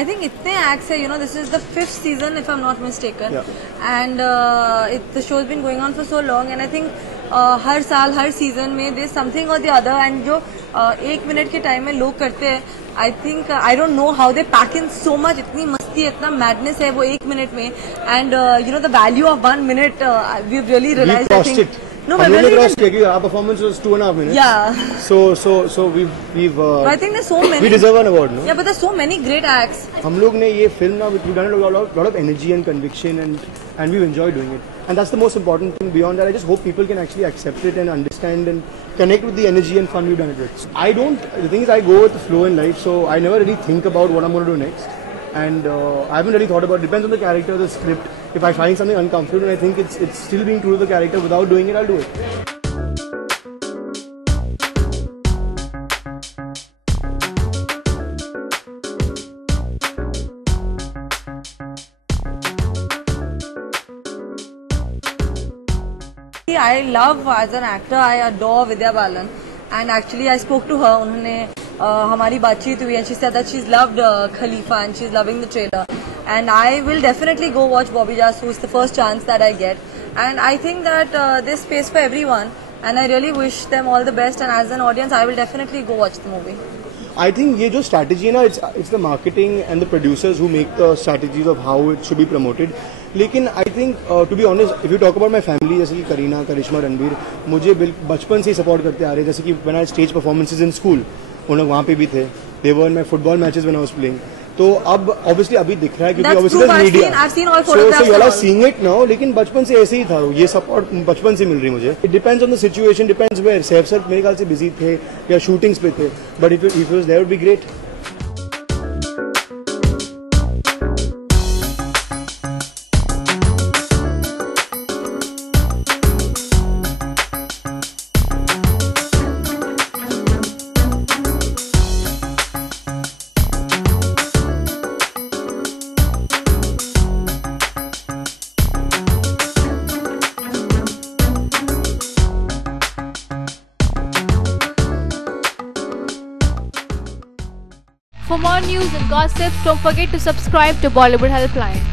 I think इतने acts है, this is the 5th season if I'm not mistaken. Yeah. And the show's been going on for so long, and I think हर साल हर season में there's something or the other, and जो 1 minute के time में लोग करते हैं, I think I don't know how they pack in so much. इतनी मस्ती, इतना madness है वो 1 minute में, and the value of 1 minute we've really realized. We crossed it. No, but really, our performance was 2.5 minutes. Yeah. So we've. But I think there's so many. We deserve an award, no? Yeah, but there's so many great acts. हम लोग ने ये film ना, we've done a lot of energy and conviction, and we've enjoyed doing it. And that's the most important thing. Beyond that, I just hope people can actually accept it and understand and connect with the energy and fun we've done it with. The thing is, I go with the flow in life, so I never really think about what I'm going to do next. And I haven't really thought about it. Depends on the character, the script. If I find something uncomfortable and I think it's still being true to the character without doing it, I'll do it. I love, as an actor, I adore Vidya Balan, and actually I spoke to her. उन्होंने हमारी बातचीत हुई, and she said that she's loved Khalifa and she's loving the trailer. And I will definitely go watch Bobby Jasu. It's the first chance that I get, and I think that there's space for everyone. And I really wish them all the best. And as an audience, I will definitely go watch the movie. I think ये जो strategy ना, it's the marketing and the producers who make the strategies of how it should be promoted. लेकिन I think to be honest, if you talk about my family, जैसे कि करीना, करिश्मा, रणबीर, मुझे बचपन से ही support करते आ रहे हैं. जैसे कि when I had stage performances in school, उन लोग वहाँ पे भी थे. They were in my football matches when I was playing. तो अब obviously अभी दिख रहा है क्योंकि obviously there's media. I've seen all photographs. So you all are seeing it now. लेकिन बचपन से ऐसे ही था. ये support बचपन से मिल रही मुझे. It depends on the situation, depends where. Saif sir मेरे ख्याल से busy थे या shootings पे थे. But if it was there, would be great. For more news and gossip, don't forget to subscribe to Bollywood Helpline.